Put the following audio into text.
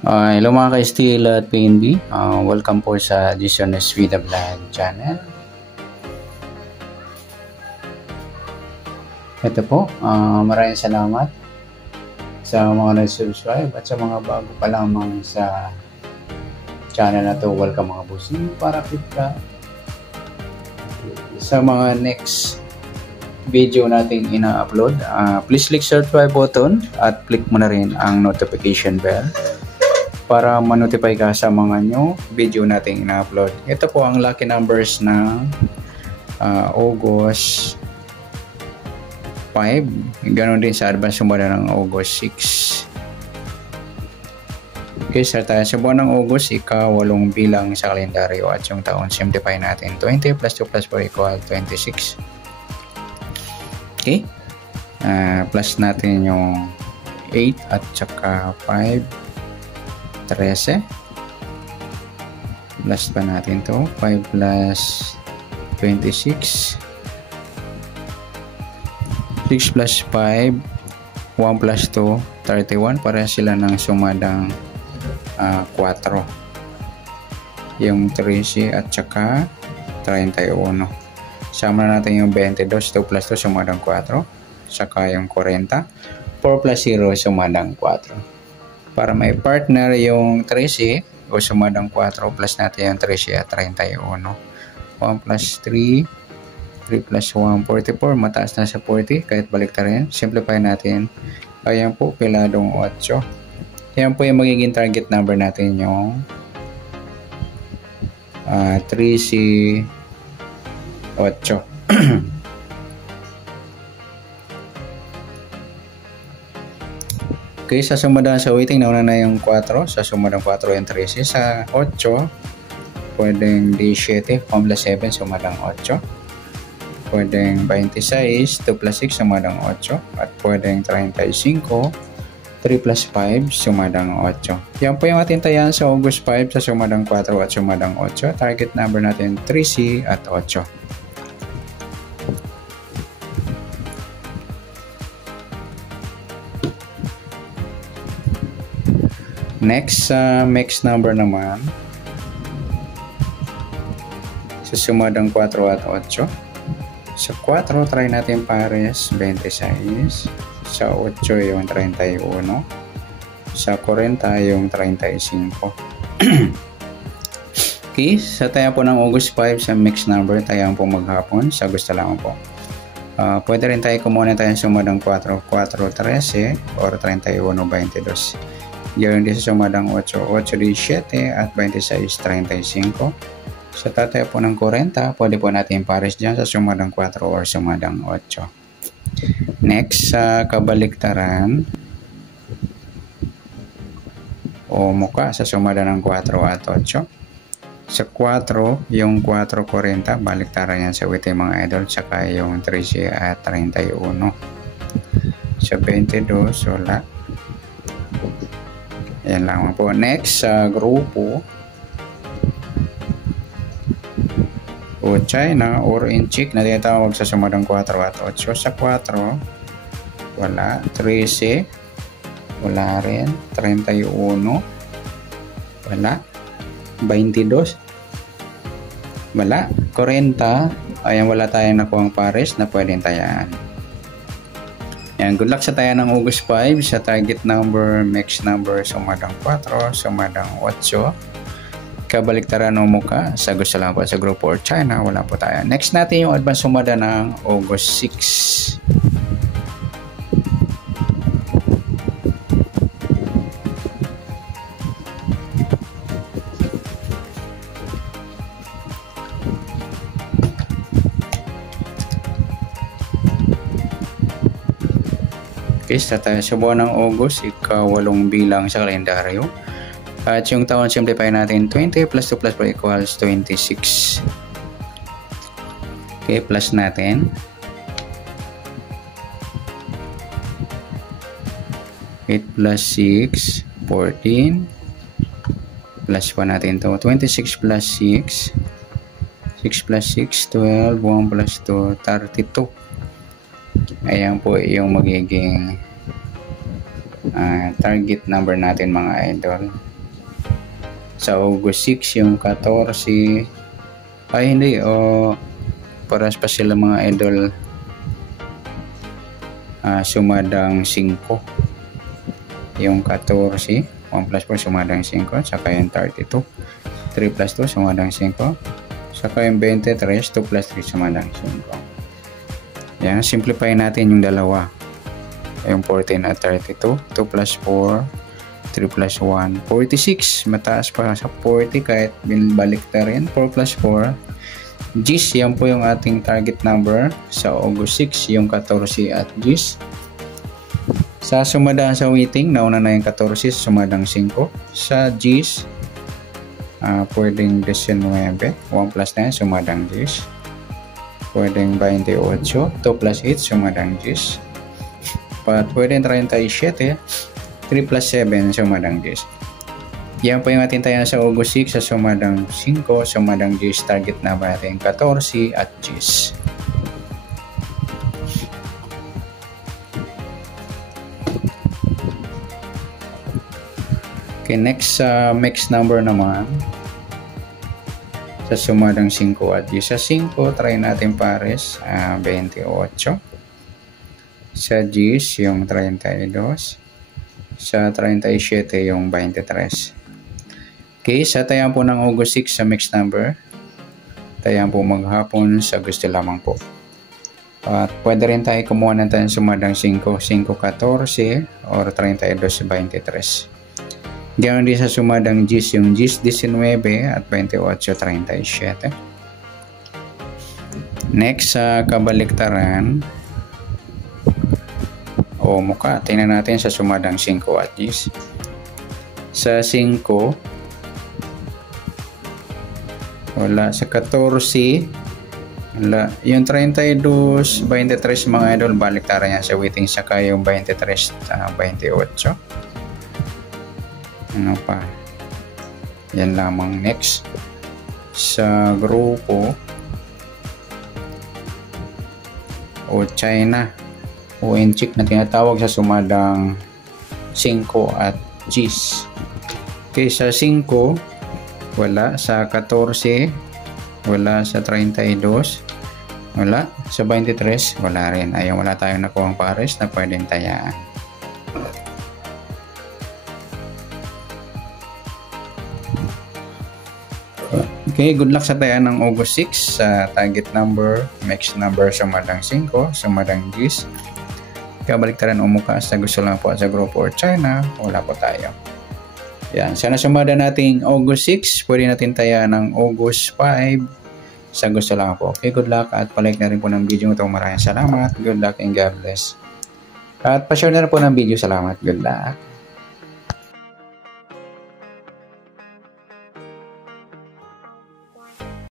Hello mga ka-STL at PNB. Welcome po sa Jasones Vida Vlog channel. Ito po, maraming salamat sa mga nag-subscribe at sa mga bago pa lamang sa channel na to. Welcome mga bossing para kita sa mga next video nating ina-upload. Please click subscribe button at click mo na rin ang notification bell para ma-notify ka sa mga new video nating ina-upload. Ito po ang lucky numbers ng August 5. Ganon din sa advance sumada ng August 6. Okay, start tayo. Sa buwan ng August, ika-8 bilang sa kalendaryo at yung taon simplify natin. 20 plus 2 plus 4 equal 26. Okay. Plus natin yung 8 at saka 5. 13 plus pa natin to 5 plus 26 6 plus 5 1 plus 2 31 para sila ng sumadang 4 yung 13 at saka 31 sama natin yung 22 2 plus 2 sumadang 4 saka yung 40 4 plus 0 sumadang 4 para may partner yung 13 o sumadang 4 plus natin yung 13 at 31 1 plus 3 3 plus 1 44 mataas na sa 40 kahit balik ta rin simplify natin ayan po piladong 8 yan po yung magiging target number natin yung 3C 8 Okay, sa sumadang sa waiting, nauna na yung 4. Sa sumadang 4 yung 13. Sa 8, pwedeng 17, 1 plus 7, sumadang 8. Pwedeng 26, 2 plus 6, sumadang 8. At pwedeng 35, 3 plus 5, sumadang 8. Yan po yung ating tayan sa August 5 sa sumadang 4 at sumadang 8. Target number natin 3C at 8. Next, mix number naman sa sumadang 4 at 8. Sa 4, try natin pares 26. Sa 8 yung 31. Sa 40 yung 35. Okay, sa tayo po ng August 5 sa mix number, tayo po maghapon. Sa gusto lang po. Pwede rin tayo kumuha tayo sumadang 4, 4, 13 or 31, 22. Gawin din sa sumadang 8, 8, 17 at 26, 35. Sa tatay po ng 40, pwede po natin pares dyan sa sumadang 4 or sumadang 8. Next, sa kabaliktaran o muka sa sumada ng 4 at 8. Sa 4, yung 4.40, baliktaran yan sa witi mga idol, saka yung 13 at 31. Sa 22, wala. Yan lang po. Next, sa grupo o China or inchik na tinatawag sa sumadang 4 at 8. Sa 4, wala. 13, wala rin. 31, wala. 22, wala. 40, ayan, wala tayong nakuhang pares na pwedeng tayaan. Yan, good luck sa tayo ng August 5 sa target number, mix number, sumadang 4, sumadang 8. Kabaliktaran o muka, sa gusto lang po sa grupo or China, wala po tayo. Next natin yung advance sumada ng August 6. Okay, sa tayo sa buwan ng August, ika-8 bilang sa kalendaryo. At yung taon simplify natin, 20 plus 2 plus 4 equals 26. Okay, plus natin. 8 plus 6, 14. Plus pa natin to 26 plus 6. 6 plus 6, 12. 1 plus 2, 32. Ayan po yung magiging target number natin mga idol. Sa August 6, yung 14. Ay, hindi. Paras pa sila mga idol. Sumadang 5. Yung 14, 1 plus 4 sumadang 5. Saka yung 32. 3 plus 2 sumadang 5. Saka yung 23, 2 plus 3 sumadang 5. Yan, simplify natin yung dalawa. Yung 14 at 32. 2 plus 4, 3 plus 1, 46. Mataas pa sa 40 kahit binbalik na rin. 4 plus 4. Gis, yan po yung ating target number. Sa August 6, yung 14 at Gis. Sa sumadaan sa waiting, nauna na yung 14, sumadang 5. Sa Gis, pwedeng 19, 1 plus 9, sumadang 10. Pwedeng 28, 2 plus 8, sumadang 10. Pwedeng 37, 3 plus 7, sumadang 10. Yan po yung ating tayo sa August 6, sa sumadang 5, sumadang 10, target number natin 14 at 10. Okay, next mixed number naman. Sa sumadang 5 at 10. Sa 5, try natin pares, 28. Sa 10, yung 32. Sa 37, yung 23. Okay, sa tayan po ng August 6 sa mixed number. Tayan po maghapon sa gusto lamang po. At pwede rin tayo kumuha ng tayong sumadang 5, 5-14 or 32-23. Ganoon din sa sumadang 10, yung 10-19 at 28-37. Next, sa kabaliktaran o muka, tingnan natin sa sumadang 5 at 10. Sa 5, wala. Sa 14, wala. Yung 32-23 mga idol, baliktaran yan sa waiting. Saka yung 23-28. Ano pa? Yan lamang. Next, sa grupo o China o Inchik na tinatawag sa sumadang 5 at 10. Okay, sa 5 wala. Sa 14 wala. Sa 32 wala. Sa 23 wala rin. Ayun, wala tayong nakuhang pares na pwedeng tayaan. Okay, good luck sa tayaan ng August 6 sa target number, mixed number, sumadang 5, sumadang 10. Kabaliktaran o muka, sa gusto lang po sa grupo or China, wala po tayo. Yan, sana sumada natin August 6, pwede natin tayaan ng August 5 sa gusto lang po. Okay, good luck at palike na rin po ng video ito. Maraming salamat, good luck and God bless. At pa-share na rin po ng video, salamat, good luck.